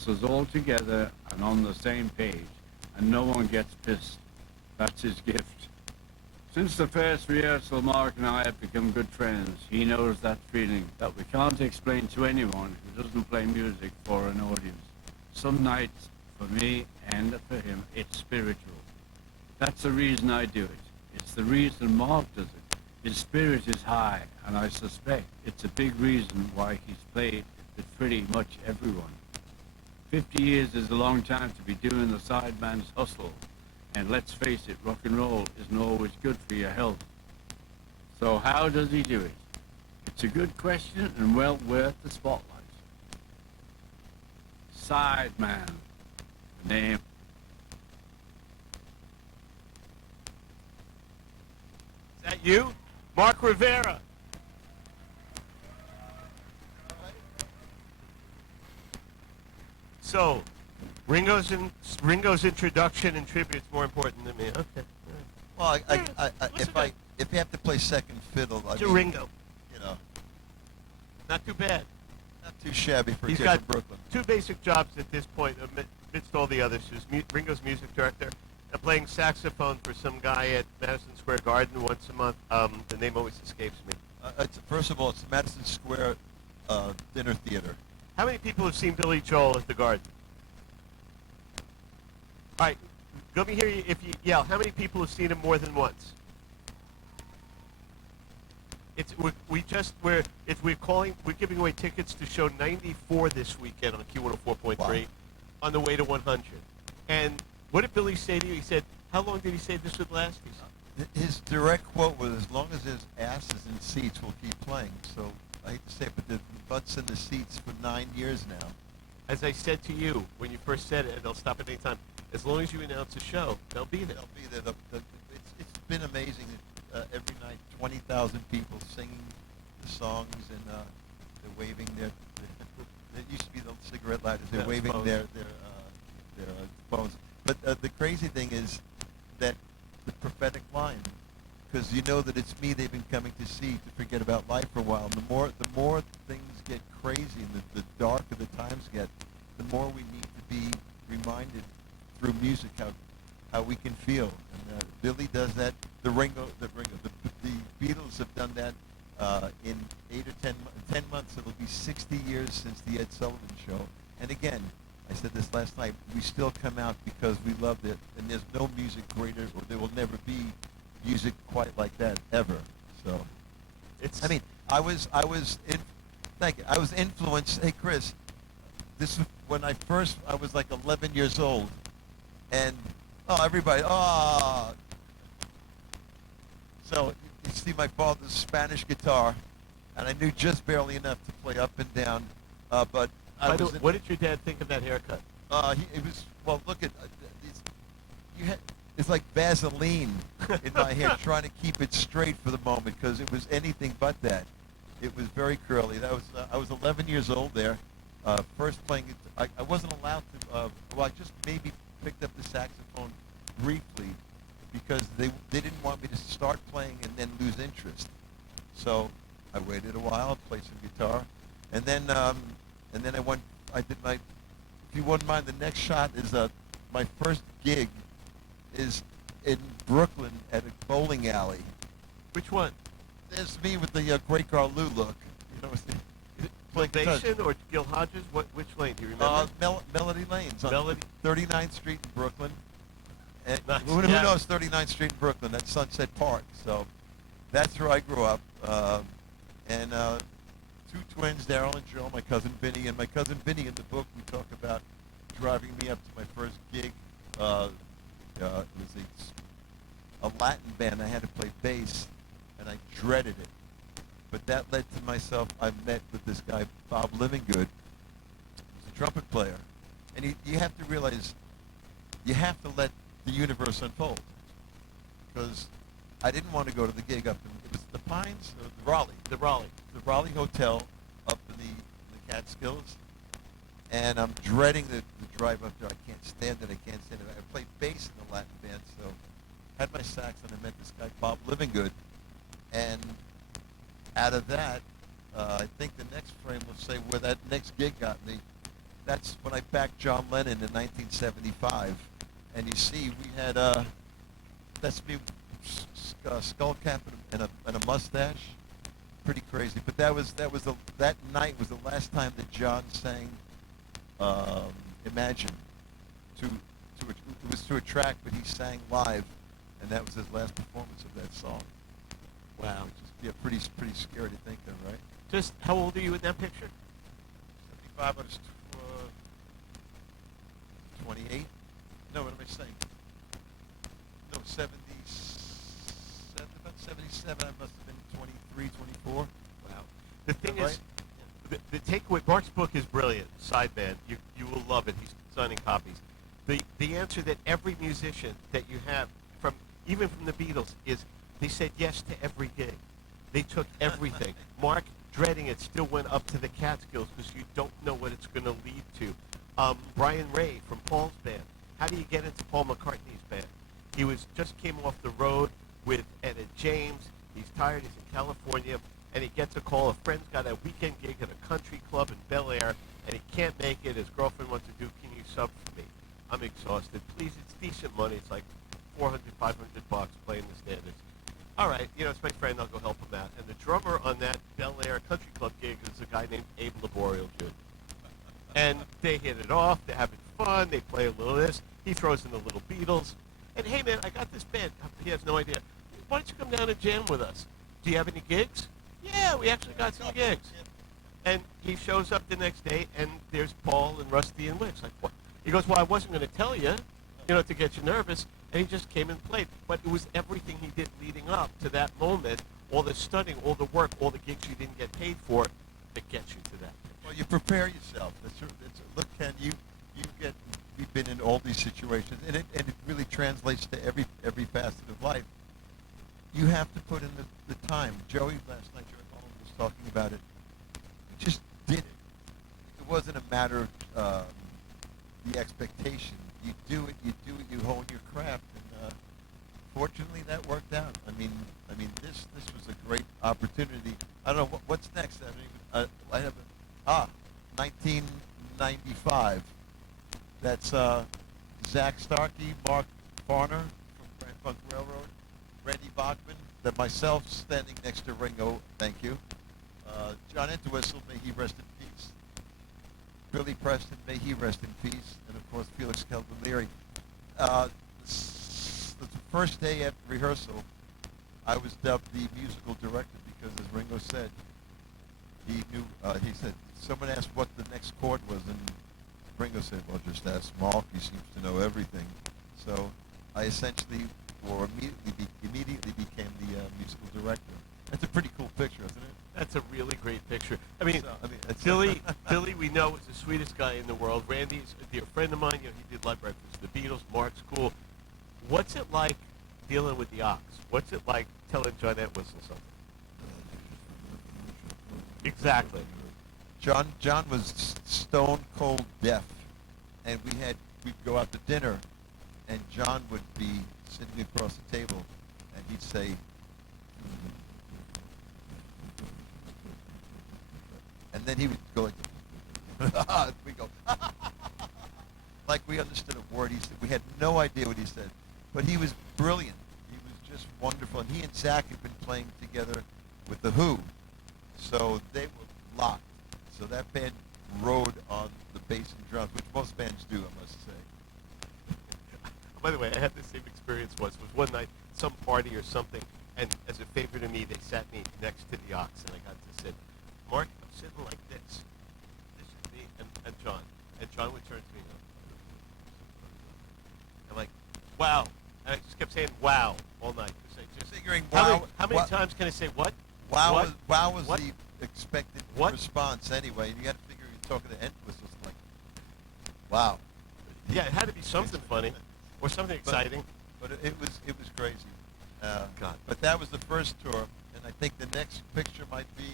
gets us all together and on the same page, and no one gets pissed. That's his gift. Since the first rehearsal, Mark and I have become good friends. He knows that feeling that we can't explain to anyone who doesn't play music for an audience. Some nights, for me and for him, it's spiritual. That's the reason I do it. It's the reason Mark does it. His spirit is high, and I suspect it's a big reason why he's played with pretty much everyone. 50 years is a long time to be doing the sideman's hustle. And let's face it, rock and roll isn't always good for your health. So how does he do it? It's a good question and well worth the spotlight. Sideman, the name. Is that you? Mark Rivera. So, Ringo's introduction and tribute's more important than me. Okay. Well, if you have to play second fiddle, I to mean, Ringo. you know, Not too bad. not too shabby for a He's kid got from Brooklyn. two basic jobs at this point, amidst all the others. He's Ringo's music director and playing saxophone for some guy at Madison Square Garden once a month. The name always escapes me. First of all, it's Madison Square Dinner Theater. How many people have seen Billy Joel at the Garden? All right, let me hear you if you yell. How many people have seen him more than once? We're giving away tickets to show 94 this weekend on Q104.3 Wow. on the way to 100. And what did Billy say to you? He said, how long did he say this would last? He said, His direct quote was, "As long as his ass is in seats, we'll keep playing." So I hate to say it, but the butt's in the seats for 9 years now. as I said to you when you first said it, and they'll stop at any time. As long as you announce a show, they'll be there. They'll be there. It's been amazing. Every night, 20,000 people singing the songs, and they're waving their. It used to be the cigarette lighters. They're waving phones. their phones. But the crazy thing is that the prophetic line, because you know that it's me they've been coming to see to forget about life for a while. And the more things get crazy and the darker the times get, the more we need to be reminded through music how we can feel. And Billy does that. The Beatles have done that in 8 or 10 months. It'll be 60 years since the Ed Sullivan Show. And again, I said this last night, we still come out because we loved it, and there's no music greater, or there will never be music quite like that ever. So, I was influenced. Hey, Chris, this was when I was like 11 years old, and everybody, So you see my father's Spanish guitar, and I knew just barely enough to play up and down, but. What did your dad think of that haircut? Look at it's like Vaseline in my hair, trying to keep it straight for the moment because it was anything but that. It was very curly. I was 11 years old there, first playing it. I wasn't allowed to. I just maybe picked up the saxophone briefly because they didn't want me to start playing and then lose interest. So I waited a while, played some guitar, and then I went. I did my. If you wouldn't mind, the next shot is my first gig is in Brooklyn at a bowling alley. Which one? There's me with the Great Garlou look. You know, Probation or Gil Hodges? Which lane? Do you remember? Melody Lanes on Melody? 39th Street in Brooklyn. And Nice. who knows 39th Street in Brooklyn? That's Sunset Park. So that's where I grew up. And two twins, Daryl and Joe, my cousin Vinny. And my cousin Vinny in the book, we talk about driving me up to my first gig. It was a Latin band. I had to play bass, and I dreaded it. But that led to myself. I met with this guy, Bob Livingood, who's a trumpet player. And you have to realize, you have to let the universe unfold. Because I didn't want to go to the gig up in, it was the Pines, or the Raleigh. The Raleigh Hotel up in the Catskills. And I'm dreading the drive up there. I can't stand it. I played bass in the Latin band, so I had my sax, and I met this guy, Bob Livingood. And out of that, I think the next frame will say where that next gig got me. that's when I backed John Lennon in 1975. And you see, we had that's me, skull cap and a mustache, pretty crazy. But that night was the last time that John sang Imagine. It was to a track, but he sang live, and that was his last performance of that song. Wow. Which is pretty scary to think of, right? Just how old are you in that picture? 75. I was 28. No, what am I saying? No, 77. About 77. I must have been 23, 24. Wow. The thing is, right? the takeaway. Mark's book is brilliant. Sideband. You will love it. He's signing copies. The answer that every musician that you have, even from the Beatles, is they said yes to every gig. They took everything. Mark, dreading it, still went up to the Catskills because you don't know what it's going to lead to. Brian Ray from Paul's band. How do you get into Paul McCartney's band? He just came off the road with Etta James. He's tired. He's in California, and he gets a call. A friend's got a weekend gig at a country club in Bel Air, and he can't make it. His girlfriend wants to do, can you sub for me? I'm exhausted. Please, it's decent money. It's like $400, $500 playing the standards. All right, it's my friend. I'll go help him out. And the drummer on that Bel Air country club gig is a guy named Abe Laboriel Jr. And they hit it off. They're having fun. They play a little of this. He throws in the little Beatles. And, hey, man, I got this band. He has no idea. Why don't you come down and jam with us? Do you have any gigs? Yeah, we actually got some gigs. And he shows up the next day, and there's Paul and Rusty and Wicks. Like, what? He goes, well, I wasn't going to tell you, to get you nervous. And he just came and played. But it was everything he did leading up to that moment, all the studying, all the work, all the gigs you didn't get paid for, that gets you to that. Well, you prepare yourself. Look, Ken, you've been in all these situations, and it really translates to every facet of life. You have to put in the time. Joey last night, Joey Mullen was talking about it. You just did it. It wasn't a matter of the expectation. You do it. You hone your craft, and fortunately, that worked out. I mean, this was a great opportunity. I don't know what's next. I have 1995. That's Zach Starkey, Mark Farner from Grand Funk Railroad, Randy Bachman, then myself standing next to Ringo. Thank you. John Entwistle, may he rest in peace. Billy Preston, may he rest in peace, and of course Felix Caldelieri. The first day at rehearsal, I was dubbed the musical director because, as Ringo said, he knew. He said someone asked what the next chord was, and Ringo said, "Well, just ask Mark. He seems to know everything." So I essentially, immediately became the musical director. That's a pretty cool picture, isn't it? That's a really great picture. Billy, we know, is the sweetest guy in the world. Randy's a dear friend of mine. He did Live Breakfast with the Beatles. Mark's cool. What's it like dealing with the Ox? What's it like telling John Entwistle something? Exactly. John was stone cold deaf, and we'd go out to dinner, and John would be sitting across the table, and he'd say, and then he would go like, we go, like we understood a word he said. We had no idea what he said, but he was brilliant. He was just wonderful, and he and Zach had been playing together with The Who, so they were locked. So that band rode on the bass and drums, which most bands do, I must say. By the way, I had the same experience once. It was one night, some party or something, and as a favor to me, they sat me next to the Ox, and I got to sit. Mark, I'm sitting like this. This is me and John. And John would turn to me and go, I'm like, wow. And I just kept saying wow all night. Just figuring wow. How many times can I say what? Wow what? was what? the expected What? response anyway. And you got to figure you're talking to Entwistle. Like, wow. Yeah, it had to be something funny or something exciting. But it was crazy. God. But that was the first tour, and I think the next picture might be,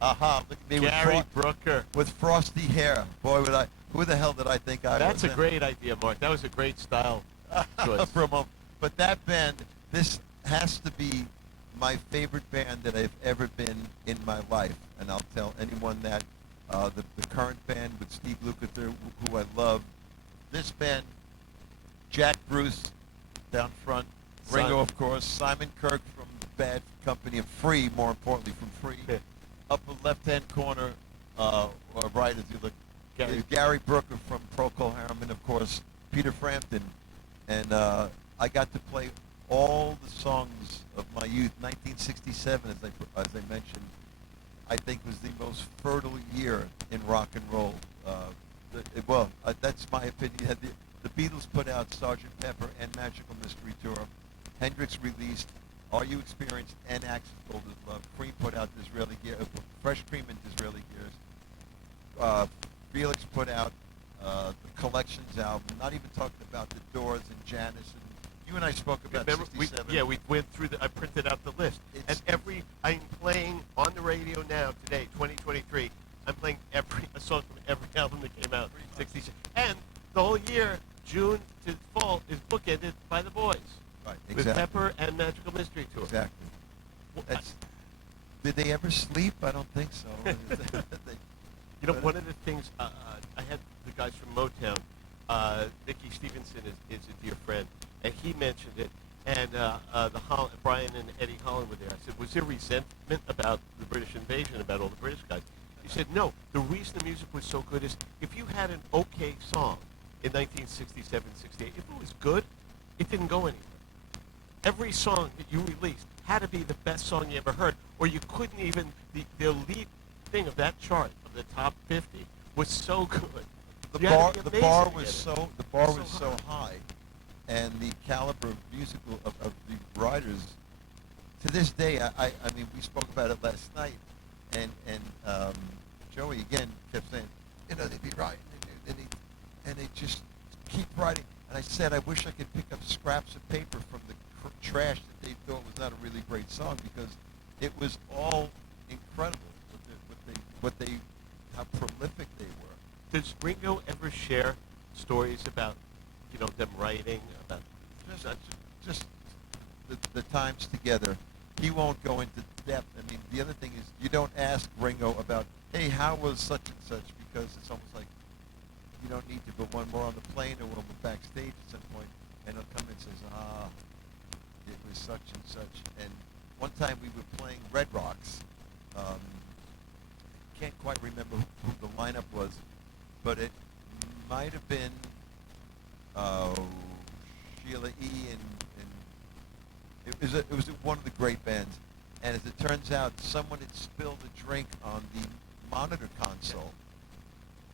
look at me Gary Brooker. with frosty hair. Boy, who the hell did I think I was? That's a great idea, Mark. That was a great style choice. For a moment. But that band, this has to be my favorite band that I've ever been in my life, and I'll tell anyone that the current band with Steve Lukather, who I love. This band, Jack Bruce down front, Ringo, Simon. of course, Simon Kirk from Bad Company, and Free, more importantly, from Free. Yeah. Upper left-hand corner, or right as you look, Gary. is Gary Brooker from Procol Harum, and of course, Peter Frampton. And I got to play all the songs of my youth. 1967, as I mentioned, I think was the most fertile year in rock and roll. That's my opinion. The Beatles put out Sgt. Pepper and Magical Mystery Tour. Hendrix released Are You Experienced and Axis Bold as Love. Cream put out Disraeli Gears, Fresh Cream and Disraeli Gears. Felix put out the Collections album. Not even talking about the Doors and Janis. And you and I spoke about Remember, 67. we went through I printed out the list. I'm playing on the radio now today, 2023. I'm playing a song from every album that came out in 66. And the whole year, June to fall, is bookended by the Boys. Right, With exactly. Pepper and Magical Mystery Tour. Exactly. Well, Did they ever sleep? I don't think so. You know, one of the things, I had the guys from Motown, Vicky Stevenson is a dear friend, and he mentioned it, and Brian and Eddie Holland were there. I said, was there resentment about the British invasion, about all the British guys? He said, no, the reason the music was so good is if you had an okay song in 1967, 68, if it was good, it didn't go anywhere. Every song that you released had to be the best song you ever heard, or you couldn't even, the elite thing of that chart, of the top 50, was so good. The You had to be amazing bar to was get it. so high, and the caliber of musical of the writers. To this day, I mean, we spoke about it last night, and Joey again kept saying, you know, they'd be writing, and they just keep writing. And I said, I wish I could pick up scraps of paper from the trash that they thought was not a really great song, because it was all incredible how prolific they were. Does Ringo ever share stories about, them writing, about Just the times together. He won't go into depth. I mean, the other thing is you don't ask Ringo about, hey, how was such and such, because it's almost like you don't need to, but when we're on the plane or when we're backstage at some point, and he'll come and says, it was such and such. And one time we were playing Red Rocks. Can't quite remember who the lineup was, but it might have been Sheila E. and it was one of the great bands. And as it turns out, someone had spilled a drink on the monitor console.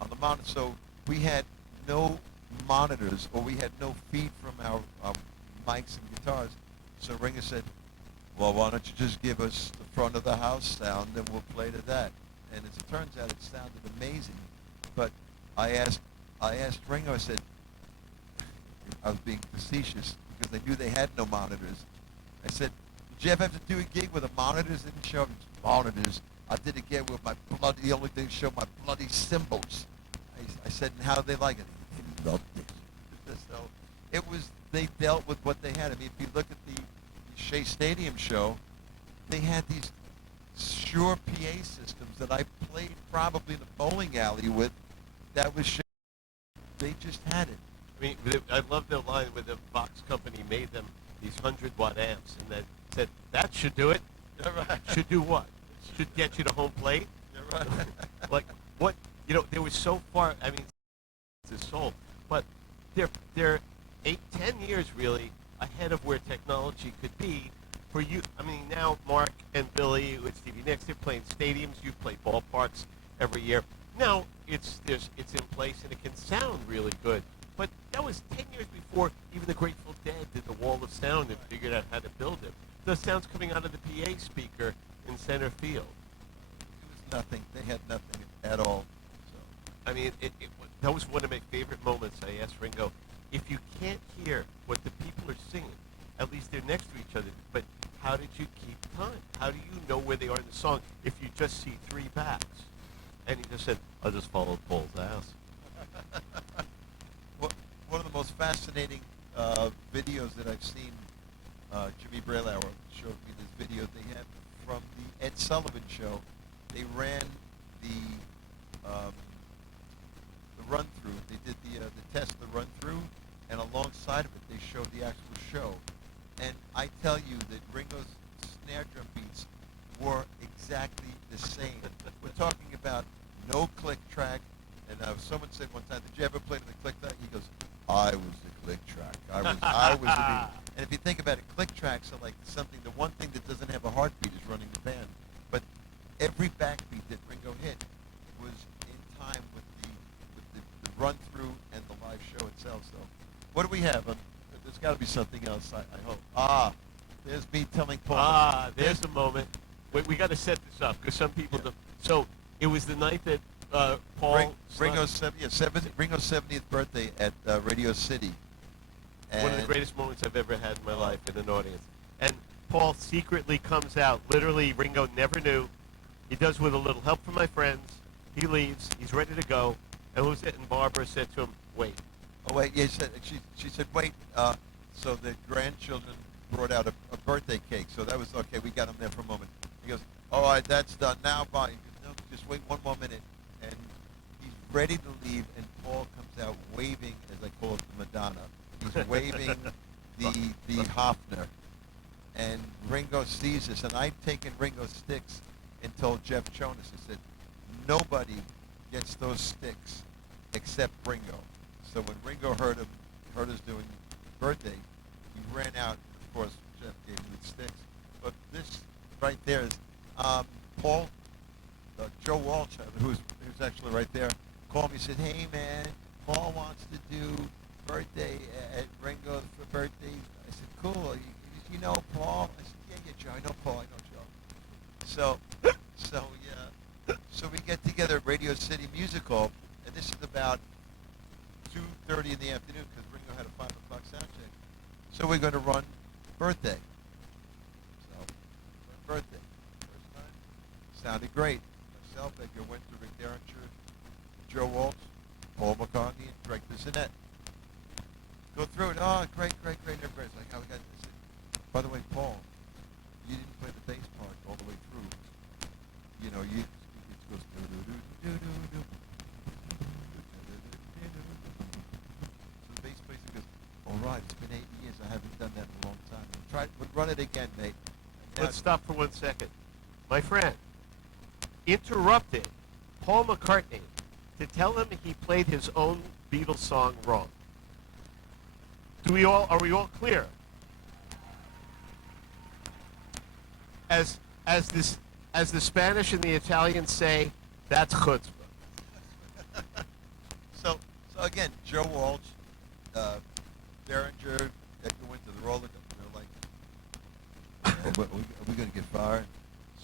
On the monitor, so we had no monitors, or we had no feed from our mics and guitars. So Ringo said, well, why don't you just give us the front of the house sound, and we'll play to that. And as it turns out, it sounded amazing. But I asked Ringo, I said, I was being facetious because they knew they had no monitors. I said, did you ever have to do a gig where the monitors didn't show up? Monitors. I did a gig with the only thing that showed my bloody cymbals. I said, and how did they like it? They loved it. So it was, they dealt with what they had. I mean, if you look at the Shea Stadium show, they had these Shure PA systems that I played probably in the bowling alley with. That was Shea. They just had it. I mean, I love the line where the Vox company made them these 100-watt amps, and that said, that should do it. Right. Should do what? Should get you to home plate? Right. Like, what? They were so far, I mean, it's a soul, but they're 8-10 years really ahead of where technology could be for you. I mean, now Mark and Billy with Stevie Nicks, they're playing stadiums. You play ballparks every year. Now it's in place and it can sound really good. But that was 10 years before even the Grateful Dead did the wall of sound and figured out how to build it. The sound's coming out of the PA speaker in center field. It was nothing. They had nothing at all. So. I mean, that was one of my favorite moments. I asked Ringo, if you can't hear what the people are singing, at least they're next to each other, but how did you keep time? How do you know where they are in the song if you just see three backs? And he just said, I just followed Paul's ass. One of the most fascinating videos that I've seen, Jimmy Brailauer showed me this video they had from the Ed Sullivan Show. They ran the um, the run through. They did the test, the run through, and alongside of it, they showed the actual show. And I tell you that Ringo's snare drum beats were exactly the same. We're talking about no click track. And someone said one time, "Did you ever play to the click track?" He goes, "I was the click track. I was the beat." And if you think about it, click tracks are like something. The one thing that doesn't have a heartbeat is running the band. But every backbeat that Ringo hit was in time with the run through and the live show itself. So, what do we have? There's got to be something else. I hope. There's me telling Paul. There's the moment. We got to set this up because some people don't. So it was the night that Paul Ringo's 70th birthday at Radio City. And one of the greatest moments I've ever had in my life in an audience. And Paul secretly comes out. Literally, Ringo never knew. He does with a little help from my friends. He leaves. He's ready to go. And who's it? And Barbara said to him, "Wait." Oh, wait. Yeah, she said, "Wait." So the grandchildren brought out a birthday cake. So that was, okay, we got him there for a moment. He goes, "All right, that's done. Now bye." He goes, "No, just wait one more minute." And he's ready to leave, and Paul comes out waving, as I call it, the Madonna. He's waving the Hofner. And Ringo sees this, and I'd taken Ringo's sticks and told Jeff Jonas, I said, "Nobody gets those sticks except Ringo." So when Ringo heard us doing birthday, he ran out, and of course Jeff gave me the sticks. But this right there is Paul, Joe Walsh, who's actually right there, called me and said, "Hey man, Paul wants to do birthday at Ringo for birthday." I said, "Cool. You know Paul?" I said, "Yeah, Joe. I know Paul. I know Joe." So we get together at Radio City Music Hall, and this is about 2:30 in the afternoon because Ringo had a 5 o'clock sound check. So we're going to run birthday. So birthday, first time, sounded great. Myself, Edgar Winter, Rick Derringer, Joe Walsh, Paul McCartney, and Greg Bissonette. Go through it. Oh, great. Everybody's like, "Oh, we got this." By the way, Paul, you didn't play the bass part all the way through. You know, it goes do do do do do do. So the bass player goes, "All right, it's been 8 years. I haven't done that in a long time. We'll run it again, mate." Let's stop for 1 second. My friend interrupted Paul McCartney to tell him he played his own Beatles song wrong. Are we all clear? As the Spanish and the Italians say, that's chutzpah. So again, Joe Walsh, Derringer, Edgar Winter, they're all looking. They're like, "Are we going to get fired?"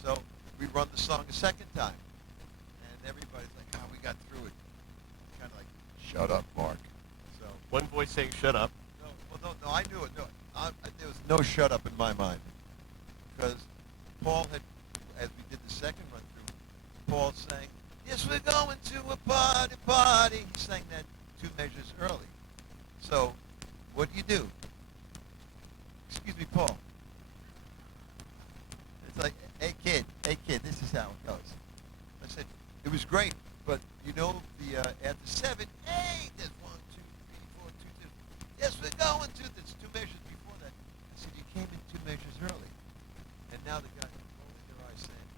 So we run the song a second time, and everybody's like, "Oh, we got through it." Kind of like, "Shut up, Mark." So One voice saying, "Shut up." no, I knew it. No, there was no shut up in my mind because Paul had, as we did the second run through, Paul sang, "Yes, we're going to a party." He sang that 2 measures early. So what do? Excuse me, Paul. It's like, hey kid, this is how it goes. I said, it was great, but you know after 7, 8, there's 1, 2, 3, 4, 2, 2. Yes, we're going to. There's 2 measures before that. I said, you came in 2 measures early, and now the guys are rolling their eyes saying,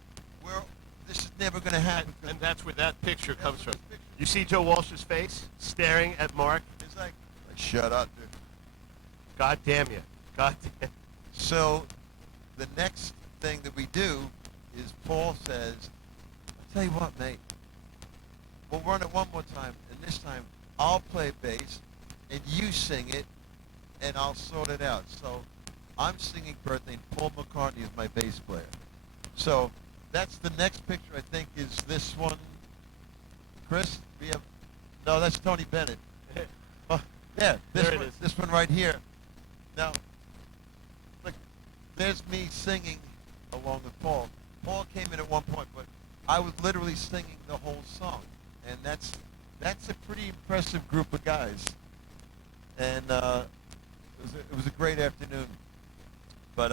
"Well, this is never going to happen." And that's where that picture comes from. Picture. You see Joe Walsh's face staring at Mark? It's like, shut up, dude. God damn you. God damn. So the next thing that we do is Paul says, "I'll tell you what, mate, we'll run it one more time, and this time I'll play bass, and you sing it, and I'll sort it out." So I'm singing birthday, and Paul McCartney is my bass player. So that's the next picture, I think, is this one. Chris, no, that's Tony Bennett. There it one, is. This one right here. Now, look, there's me singing along with Paul. Paul came in at one point, but I was literally singing the whole song, and that's a pretty impressive group of guys. And it was a great afternoon. But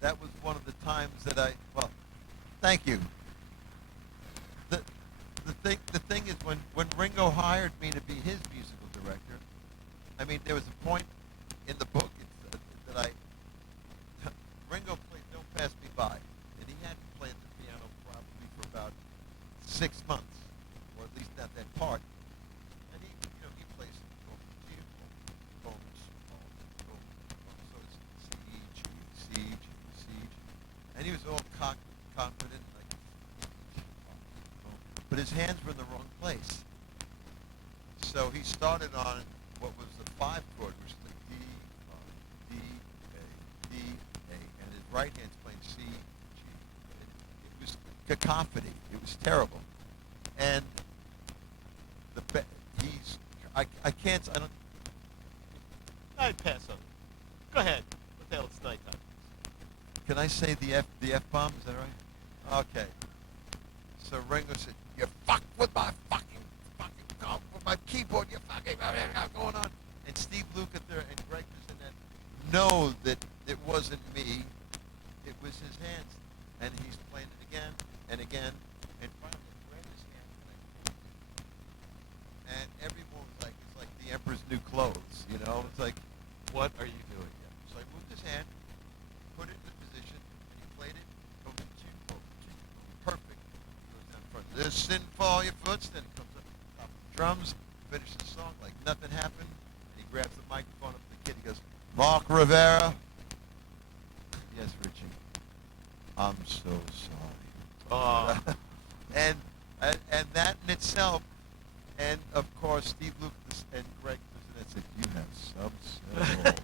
that was one of the times that thank you. the thing is, when Ringo hired me to be his musical director, I mean, there was a point in the book that Ringo played "Don't Pass Me By," and he hadn't played the piano probably for about 6 months, or at least not that part. And he plays beautiful moments, so it's C, G, C, and he was all confident, like, but his hands were in the wrong place. So he started on what was the 5 chord, which is like D, D, A, and his right hand's playing C, G. It was cacophony. It was terrible. And I can't, I don't. I'd pass on it. Go ahead. What the hell? It's nighttime. Can I say the F-bomb? Is that right? Okay. So Ringo said, "You fuck with my fucking with my keyboard. You fucking what's going on?" And Steve Lukather and Greg was in that. Know that it wasn't me. It was his hands, and he's playing it again and again. And finally, I grabbed his hand and everyone was like, "It's like the Emperor's new clothes." It's like, What are you doing? so I moved his hand, put it in the position, and he played it over the tune, perfect. He goes down front. Listen for your foots. Then he comes up top of the drums, finishes the song like nothing happened, and he grabs the microphone up to the kid. He goes, "Mark Rivera." Yes, Richie. I'm so sorry. Oh. and that in itself, and of course Steve Lucas and Greg said, "You have some skills."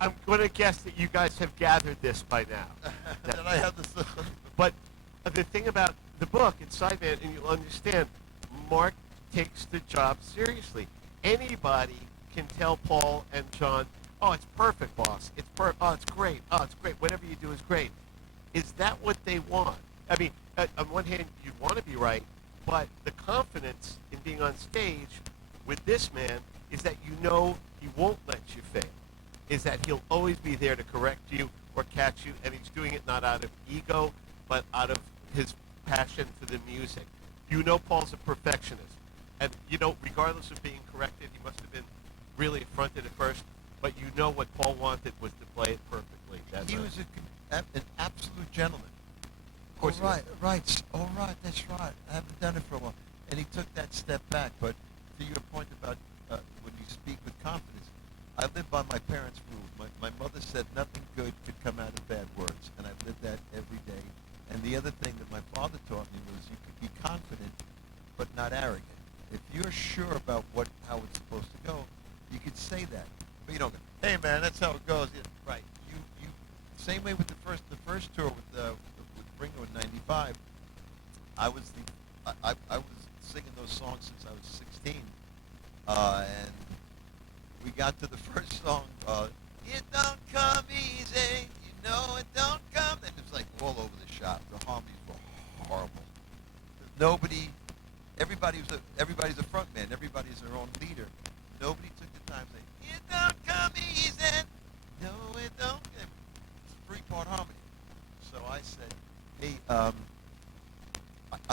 I'm going to guess that you guys have gathered this by now. And I have this. But the thing about the book and Sideband, and you'll understand, Mark takes the job seriously. Anybody can tell Paul and John, "Oh, it's perfect, boss. It's perfect. Oh, it's great. Oh, it's great. Whatever you do is great." Is that what they want? I mean, on one hand, you want to be right, but the confidence in being on stage with this man is that he won't let you fail. Is that he'll always be there to correct you or catch you, and he's doing it not out of ego, but out of his passion for the music. Paul's a perfectionist, and regardless of being corrected, he must have been really affronted at first, but what Paul wanted was to play it perfectly. He was an absolute gentleman. Of course he was. Right. All right, that's right. I haven't done it for a while. And he took that step back. But to your point about when you speak with confidence, I live by my parents' rules. My mother said nothing good could come out of bad words, and I've lived that every day. And the other thing that my father taught me was you could be confident, but not arrogant. If you're sure about how it's supposed to go, you could say that. But you don't go, "Hey man, that's how it goes." Yeah, right. You same way with the first tour with Ringo in '95. I was singing those songs since I was 16, and we got to the first song. It don't come easy, it don't come. And it was like all over the shop. The harmonies were horrible. Everybody's a front man. Everybody's their own leader. Nobody took the time to say, "It don't come easy." No, it don't. It's 3-part harmony. So I said, "Hey, I'm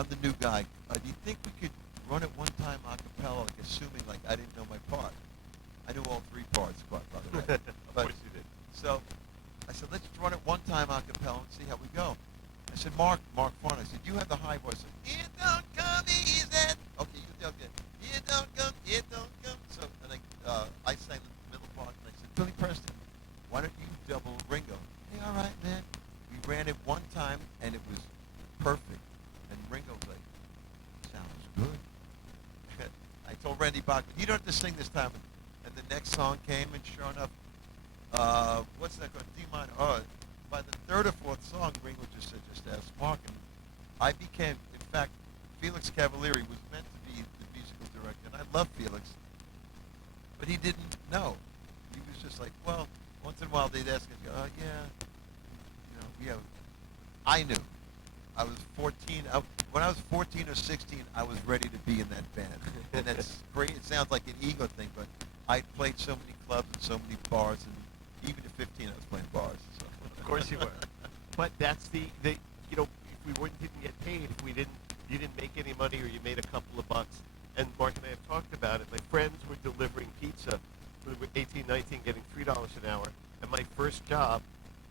the new guy. Do you think we could run it one time a cappella, like assuming like I didn't know my part?" I knew all 3 parts, by the way. Of course you did. So I said, "Let's run it one time a cappella and see how we go." I said, Mark Farn, I said, "You have the high voice." I said, "It don't come easy." Okay, It don't come. So, and I sang the middle part, and I said, "Billy Preston, why don't you double Ringo?" "Hey, all right, man." We ran it one time, and it was perfect. And Ringo was like, "Sounds good." I told Randy Bachman, "You don't have to sing this time." And the next song came, and sure enough, what's that called? D minor. Oh, by the 3rd or 4th song, Ringo just said, "Just ask Mark." And I became, in fact, Felix Cavalieri was meant to be the musical director, and I love Felix, but he didn't know. He was just like, well, once in a while they'd ask him, yeah. I knew. I was 14. When I was 14 or 16, I was ready to be in that band. And that's great. It sounds like an ego thing, but I played so many clubs and so many bars, and even at 15, I was playing bars. So. Of course you were. But that's if we didn't get paid, if we didn't you didn't make any money or you made a couple of bucks. And Mark and I have talked about it. My friends were delivering pizza. We were 18, 19, getting $3 an hour. And my first job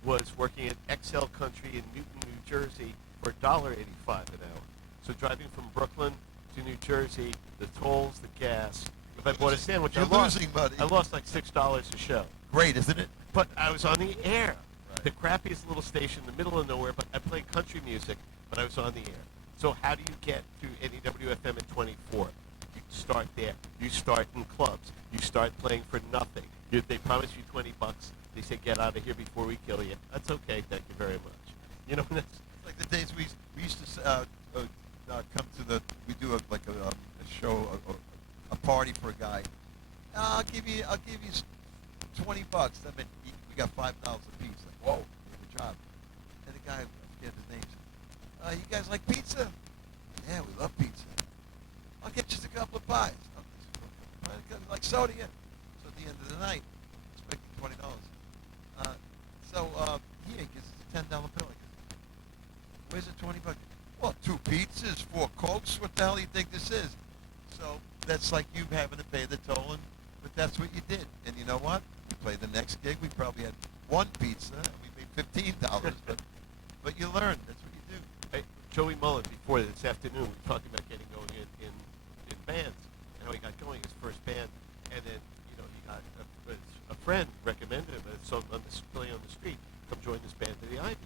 was working at XL Country in Newton, New Jersey for $1.85 an hour. So driving from Brooklyn to New Jersey, the tolls, the gas. If I bought a sandwich, You're losing money. I lost like $6 a show. Great, isn't it? But I was on the air. Right. The crappiest little station in the middle of nowhere, but I played country music, but I was on the air. So how do you get to NEWFM at 24? You start there. You start in clubs. You start playing for nothing. They promise you $20. They say, get out of here before we kill you. That's okay. Thank you very much. You know, that's Like the days we used to come to the, we do a show, a party for a guy. I'll give you 20 bucks. I mean, we got $5 a piece. Like, whoa, good job. And the guy, I forget his name, said, you guys like pizza? Yeah, we love pizza. I'll get you a couple of pies. Like soda, yeah. So at the end of the night, expecting $20. Here, he gives us a $10 bill. Where's the 20 bucks? Well, 2 pizzas, 4 Cokes. What the hell do you think this is? So that's like you having to pay the toll, but that's what you did. And you know what? We played the next gig. We probably had 1 pizza, and we made $15. but you learn. That's what you do. Hey, Joey Mullen, before this afternoon, we were talking about getting going in bands. And how he got going, his first band. And then, you know, he got a friend recommended him, so on the street, come join this band to the Ivies.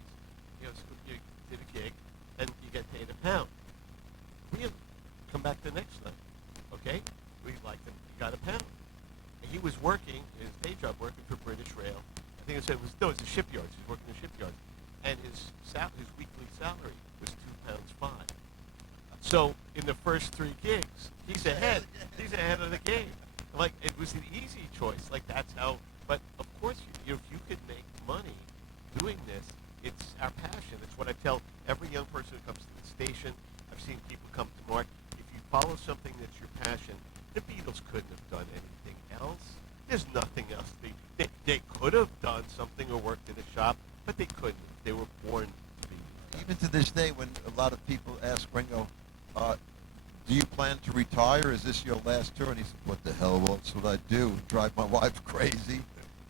You know, so you did a gig, and you get paid £1. Really? Come back the next night. Okay? We liked him. He got £1. And he was working, his day job, working for British Rail. I think it was the shipyards. He was working in the shipyards. And his weekly salary was £2.05. So in the first 3 gigs, he's ahead. He's ahead of the game. Like, it was an easy choice. Like, that's how. But of course, if you could make money doing this, it's our passion. It's what I tell every young person who comes to the station. I've seen people come to Mark. If you follow something that's your passion, the Beatles couldn't have done anything else. There's nothing else. They could have done something or worked in a shop, but they couldn't. They were born to be. Even to this day, when a lot of people ask Ringo, do you plan to retire? Is this your last tour? And he said, what the hell else would I do? Drive my wife crazy?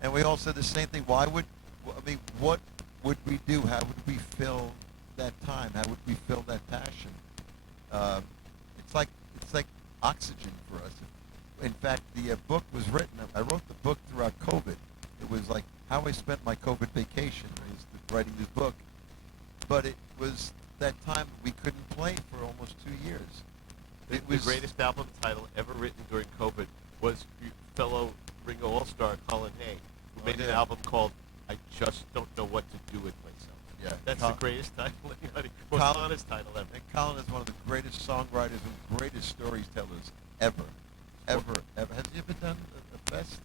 And we all said the same thing. What would we do? How would we fill that time? How would we fill that passion? It's like oxygen for us. In fact, the book was written. I wrote the book throughout COVID. It was like how I spent my COVID vacation was writing this book. But it was that time we couldn't play for almost 2 years. It was the greatest album title ever written during COVID was your fellow Ringo All-Star Colin Hay, who made an album called I Just Don't Know What to Do With Myself. Yeah, That's the greatest title anybody, most honest title ever. And Colin is one of the greatest songwriters and greatest storytellers ever. Has he ever done a fest?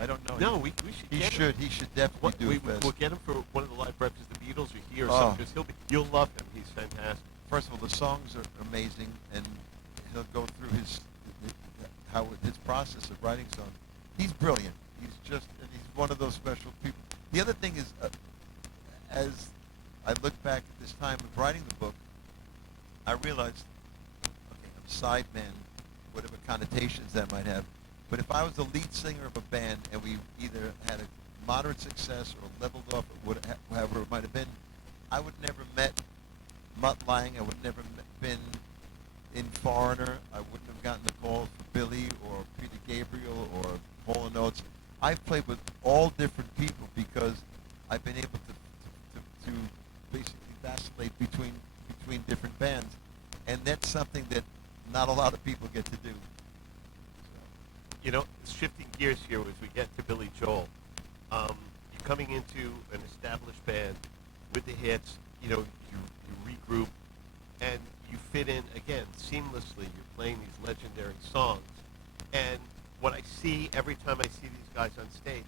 I don't know. No, we should. He should definitely do a fest. We'll get him for one of the live breakfasts. The Beatles are here or something. Because you'll love him. He's fantastic. First of all, the songs are amazing, and he'll go through his process of writing songs. He's brilliant. He's one of those special people. The other thing is, as I look back at this time of writing the book, I realized, okay, I'm a side man, whatever connotations that might have. But if I was the lead singer of a band and we either had a moderate success or leveled off, or however it might have been, I would never met Mutt Lange. I would never been in Foreigner. I wouldn't have gotten the call for Billy or Peter Gabriel or Hall & Oates. I've played with all different people because I've been able to basically vacillate between different bands, and that's something that not a lot of people get to do. You know, shifting gears here as we get to Billy Joel. You're coming into an established band with the hits. You know, you regroup, and you fit in again seamlessly. You're playing these legendary songs, and what I see every time I see these guys on stage,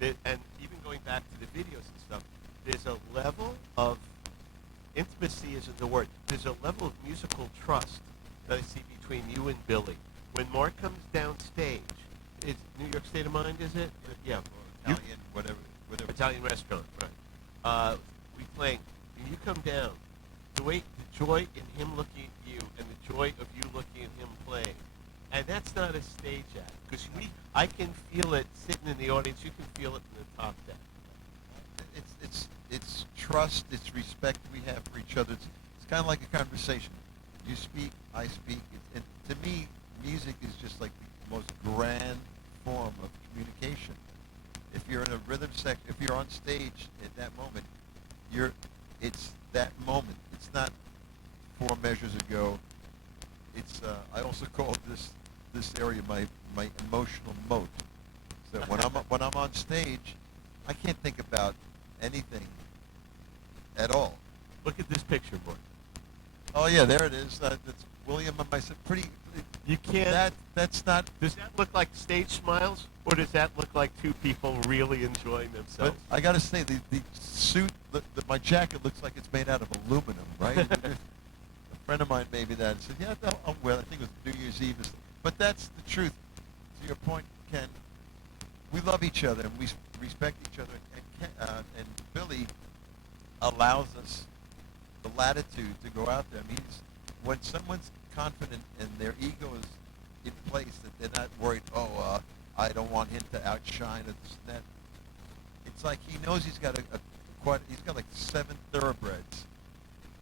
and even going back to the videos and stuff, there's a level of intimacy isn't the word. There's a level of musical trust that I see between you and Billy. When Mark comes downstage, it's New York State of Mind, is it? Yeah. Italian, whatever. Italian restaurant, right. We playing. When you come down, the joy in him looking at you, and the joy of you looking at him playing. And that's not a stage act, because I can feel it sitting in the audience. You can feel it in the top deck. It's trust, it's respect we have for each other. It's kind of like a conversation. You speak, I speak. And to me, music is just like the most grand form of communication. If you're in a rhythm section, if you're on stage at that moment, it's that moment. It's not 4 measures ago. It's I also call this area my emotional moat. So when I'm on stage, I can't think about anything at all. Look at this picture, boy. Oh yeah, there it is. That's William and myself. Pretty. You can't. That's not. Does that look like stage smiles, or does that look like two people really enjoying But themselves? I got to say, the suit, my jacket looks like it's made out of aluminum, right? A friend of mine made me that and said, "Yeah, I'll wear it." I think it was New Year's Eve. But that's the truth. To your point, Ken, we love each other and we respect each other. And Billy allows us the latitude to go out there. I mean, when someone's confident and their ego is in place, that they're not worried, I don't want him to outshine or this and that. It's like he knows he's got he's got like 7 thoroughbreds,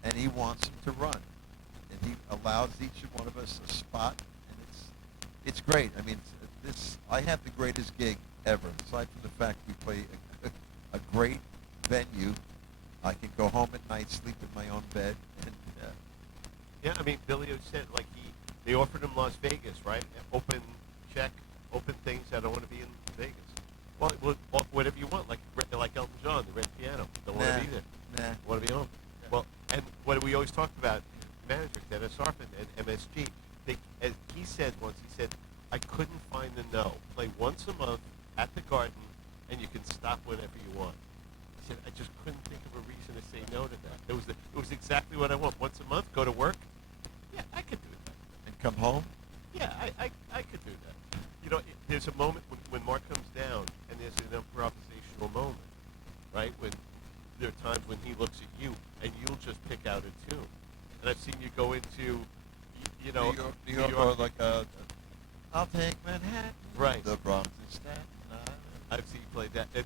and he wants them to run. And he allows each one of us a spot, and it's great. I mean, I have the greatest gig ever, aside from the fact we play a great venue. I can go home at night, sleep in my own bed, and Yeah, I mean, Billy said they offered him Las Vegas, right? Open check, open things. I don't want to be in Vegas. Well, whatever you want, like Elton John, the red piano. Don't want to be there. Nah. Want to be home. Well, and what we always talked about, manager Dennis Arpin and MSG. As he said once, I couldn't find the no. Play once a month at the Garden, and you can stop whenever you want. He said, I just couldn't think of a reason to say no to that. It was exactly what I want. Once a month, go to work. Yeah, I could do that. And come home. Yeah, I could do that. You know, there's a moment when Mark comes down, and there's an improvisational moment, right? When there are times when he looks at you, and you'll just pick out a tune. And I've seen you go into, you know, New York, or like I'll take Manhattan. Right. The Bronx and Staten Island. I've seen you play that. And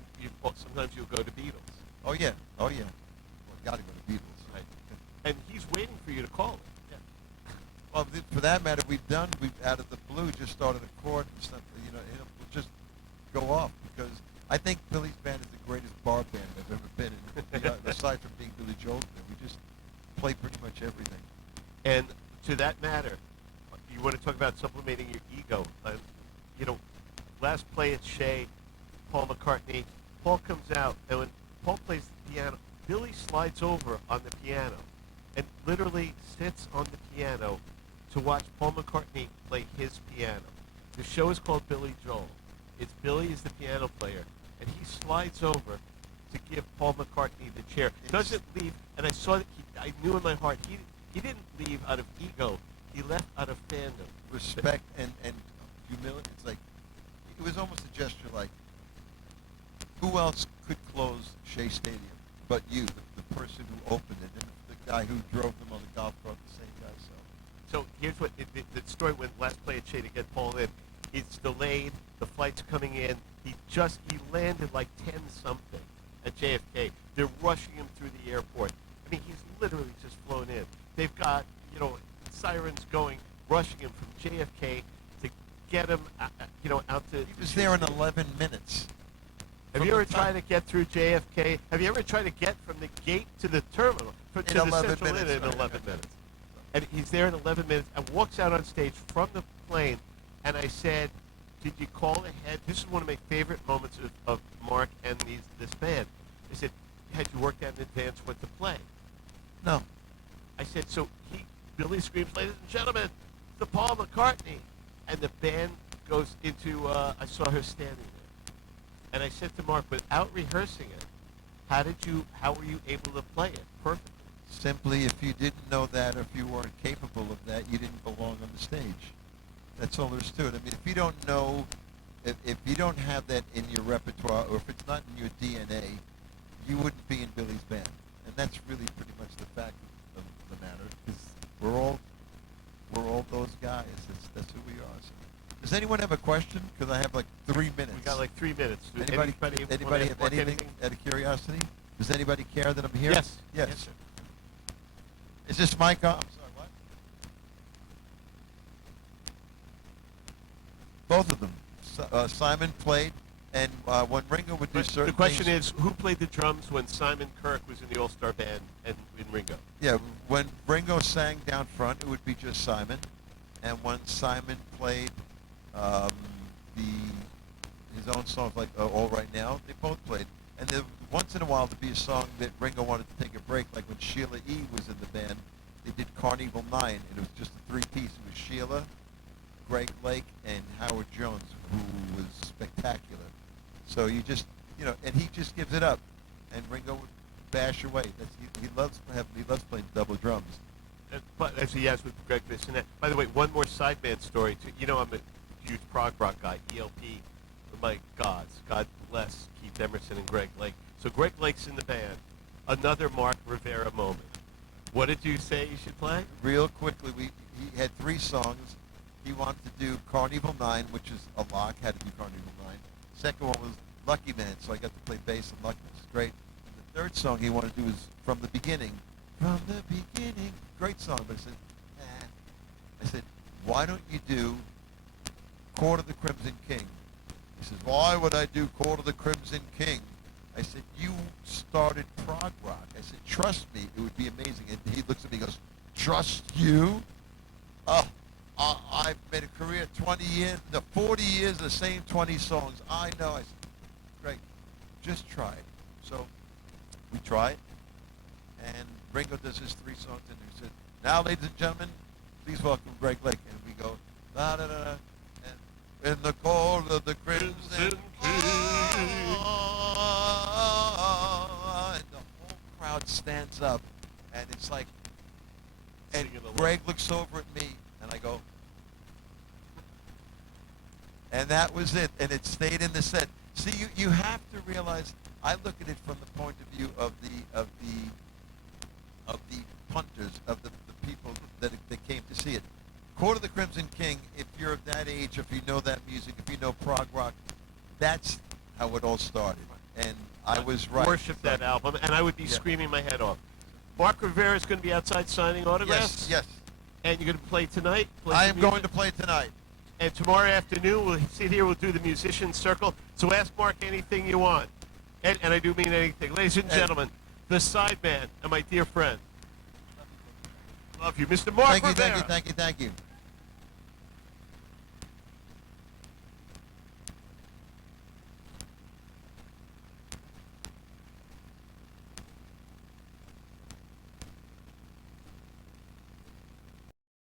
sometimes you'll go to Beatles. Oh yeah. Well, got to go to Beatles. Right. And he's waiting for you to call it. Yeah. Well, for that matter, we've out of the blue just started a chord and stuff. You know, it'll just go off because I think Billy's band is the greatest bar band I've ever been in. Aside from being Billy Joel, we just play pretty much everything. And to that matter, you want to talk about sublimating your ego. You know, last play at Shea, Paul McCartney. Paul comes out, and when Paul plays the piano, Billy slides over on the piano and literally sits on the piano to watch Paul McCartney play his piano. The show is called Billy Joel. It's Billy is the piano player, and he slides over to give Paul McCartney the chair. Doesn't leave, and I saw that I knew in my heart he didn't leave out of ego. He left out of fandom. Respect and humility. It's like it was almost a gesture like, who else could close Shea Stadium but you, the person who opened it, and the guy who drove them on the golf cart, the same guy. So here's what the story went. Last play at Shea to get Paul in. It's delayed. The flight's coming in. He landed like 10 something at JFK. They're rushing him through the airport. I mean, he's literally just flown in. They've got sirens going, rushing him from JFK to get him out to. He was there in 11 minutes. Have you ever tried to get through JFK? Have you ever tried to get from the gate to the terminal to the 11 central minutes, in right. 11 minutes? And he's there in 11 minutes and walks out on stage from the plane. And I said, "Did you call ahead?" This is one of my favorite moments of Mark and this band. I said, "Had you worked out in advance what to play?" No. I said, so Billy screams, "Ladies and gentlemen, the Paul McCartney," and the band goes into. I saw her standing there, and I said to Mark, without rehearsing it, how were you able to play it perfectly? Simply, if you didn't know that, or if you weren't capable of that, you didn't belong on the stage. That's all there's to it. I mean, if you don't know, if you don't have that in your repertoire, or if it's not in your DNA, you wouldn't be in Billy's band. And that's really pretty much the fact of the matter because we're all those guys. That's who we are. So. Does anyone have a question? Because I have like 3 minutes. We got like 3 minutes. Anybody wanna have ask anything out of curiosity? Does anybody care that I'm here? Yes. Yes. Yes, sir. Is this mic on? I'm sorry, what? Both of them. Simon played, and when Ringo would do But certain the question things, is, who played the drums when Simon Kirk was in the All-Star Band and in Ringo? yeah, when Ringo sang down front, it would be just Simon, and when Simon played his own songs like All Right Now, they both played. And then once in a while, there'd be a song that Ringo wanted to take a break, like when Sheila E. was in the band, they did Carnival 9, and it was just a three-piece. It was Sheila, Greg Lake, and Howard Jones, who was spectacular. So you just, and he just gives it up, and Ringo would bash away. He loves playing double drums. But as he has with Greg this and that. By the way, one more sideband story. I'm a huge prog rock guy, ELP. My gods, God bless Keith Emerson and Greg Lake. So Greg Lake's in the band. Another Mark Rivera moment. What did you say you should play? Real quickly, he had 3 songs. He wanted to do Carnival 9, which is a lock, had to do Carnival 9. Second one was Lucky Man, so I got to play bass and Lucky Man. It was great. And the third song he wanted to do was From the Beginning. From the Beginning. Great song, but I said, nah. I said, why don't you do Court of the Crimson King? He says, why would I do Court of the Crimson King? I said, you started prog rock. I said, trust me, it would be amazing. And he looks at me and goes, trust you? Oh, I've made a career 20 years, 40 years, the same 20 songs. I know. I said, great, just try it. So we tried, and Ringo does his 3 songs, and he said, now, ladies and gentlemen, please welcome Greg Lake. And we go, da-da-da-da. In the cold of the crimson and the whole crowd stands up, and it's like, and Greg looks over at me, and I go, and that was it, and it stayed in the set. See, you have to realize, I look at it from the point of view of the punters, of the people that came to see it. Court of the Crimson King, if you're of that age, if you know that music, if you know prog rock, that's how it all started. And I was right. Worship that album, and I would be screaming my head off. Mark Rivera is going to be outside signing autographs? Yes. And you're going to play tonight? I am going to play tonight. And tomorrow afternoon, we'll sit here, we'll do the musician circle. So ask Mark anything you want. And I do mean anything. Ladies and gentlemen, the sideman and my dear friend. Love you, Mr. Mark Rivera. Thank you.